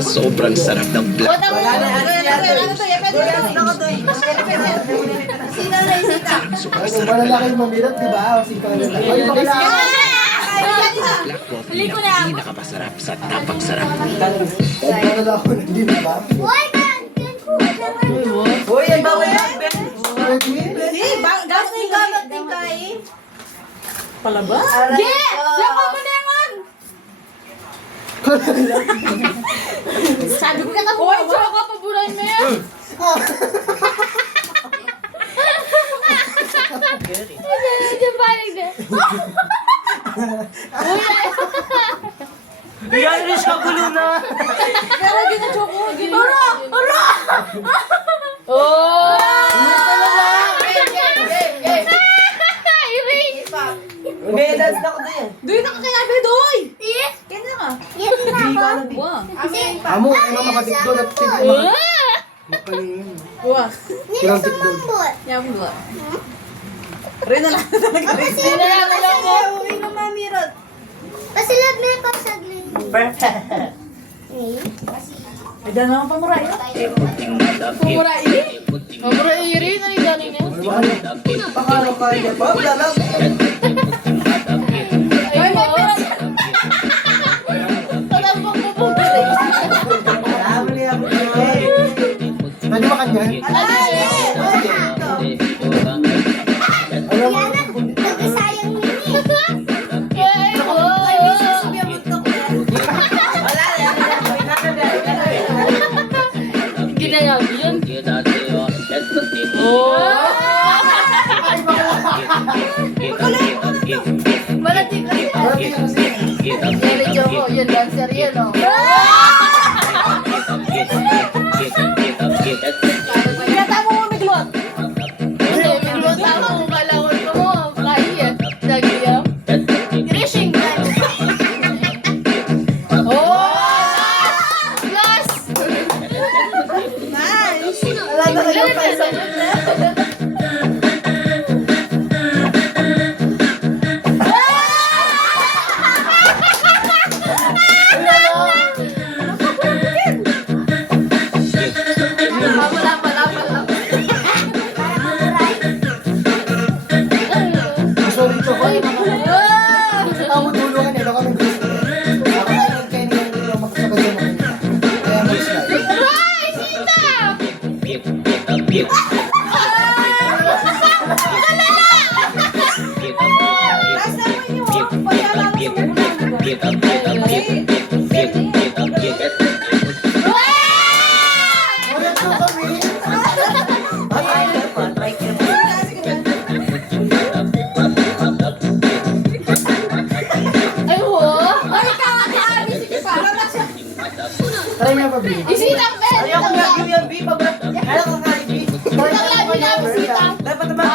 sa sobrang sarap ng black. Ano to? Sino na yung sita? Sobrang sarap Wala na kayo mamirap, di ba? O si Carla. Ay, bakala. black coffee na pinakapasarap sa tapang sarap. Wala ako hindi na ba? Uy, ang bawal na. Gas na yung gamit din kain. Palabas? Yes! Lako mo na yan! Sabi ko ka na mo. Uy, tsaka ka paburay mo yan. Diyan balik din. Iyan rin siya gulo na. Pero ginadyo ko. Ura! Ura! Oh! May dance na ko din. Doy na ka kaya, Doy! Yes! Kaya na nga. Yes, na ako. Amo, ano makatikdo na tikdo. Makalingin. Wah. Ilang tikdo. Yan mo ba? Rin na lang talaga rin. Sino na lang ko? Uwi na mamirot. Pasilag na yung pasagling. Perfect. Ay, dyan naman pamuray. Pumurai? Pumurai rin. Ano yung galing niya? Pakalo ka niya pa. Lalag. Ay, may pera. Talagang pupupuray. Sabi niya po niya. Pwede ba kanya? Nagkasayang nini. Ay, Ay, may sasabihan mo ito. Wala yan. ginayab yun. Oh! Malati ka. Parang kasi. Yari Joko, yun dancer yun, oh. Pinata mo mo miglot. Hindi, miglot ako. Kalawal ko mo. Kaya, nagyam. Racing gun. Oh! Plus! Nice! Wala talaga pa sa Sorry to. Amo tulungan eh. Baka may gusto. Ako tayo nagkain niya dito. Makasagad yung makita. Kaya mag-slide. Wala to kami. Ay, ho! Ay, kakakabi! Sige pa! Try nga pa, Bi. Isitang, Ben! Ayaw ko nga yung B. Ayaw ko nga yung B. Isitang labi na, isitang! Dapat naman